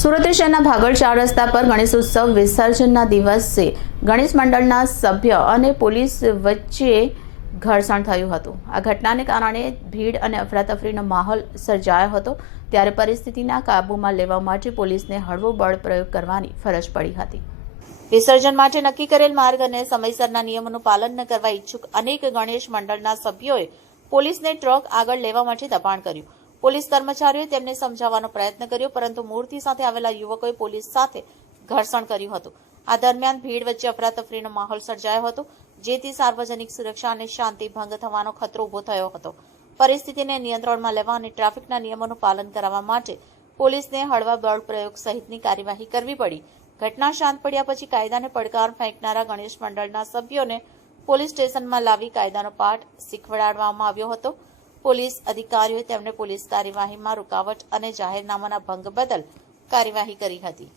સુરત શહેરના ભાગળ ચાર રસ્તા પર ગણેશ ઉત્સવ વિસર્જનના દિવસે ગણેશ મંડળના સભ્ય અને પોલીસ વચ્ચે ઘર્ષણ થયું હતું. આ ઘટનાને કારણે ભીડ અને અફરાતફરીનો માહોલ સર્જાયો હતો. ત્યારે પરિસ્થિતિના કાબૂમાં લેવા માટે પોલીસને હળવો બળ પ્રયોગ કરવાની ફરજ પડી હતી. વિસર્જન માટે નક્કી કરેલ માર્ગ અને સમયસરના નિયમોનું પાલન ન કરવા ઇચ્છુક અનેક ગણેશ મંડળના સભ્યોએ પોલીસને ટ્રક આગળ લેવા માટે દબાણ કર્યું. પોલીસ કર્મચારીઓએ તેમને સમજાવવાનો પ્રયત્ન કર્યો, પરંતુ મૂર્તિ સાથે આવેલા યુવકોએ પોલીસ સાથે ઘર્ષણ કર્યું હતું. આ દરમિયાન ભીડ વચ્ચે અફરાતફરીનો માહોલ સર્જાયો હતો, જેથી સાર્વજનિક સુરક્ષા અને શાંતિ ભંગ થવાનો ખતરો ઊભો થયો હતો. પરિસ્થિતિને નિયંત્રણમાં લેવા અને ટ્રાફિકના નિયમોનું પાલન કરાવવા માટે પોલીસને હળવા બળ પ્રયોગ સહિતની કાર્યવાહી કરવી પડી. ઘટના શાંત પડ્યા પછી કાયદાને પડકાર ફેંકનારા ગણેશ મંડળના સભ્યોને પોલીસ સ્ટેશનમાં લાવી કાયદાનો પાઠ શીખવાડવામાં આવ્યો હતો. પોલીસ અધિકારીઓએ તેમને પોલીસ કાર્યવાહીમાં રૂકાવટ અને જાહેરનામાના ભંગ બદલ કાર્યવાહી કરી હતી.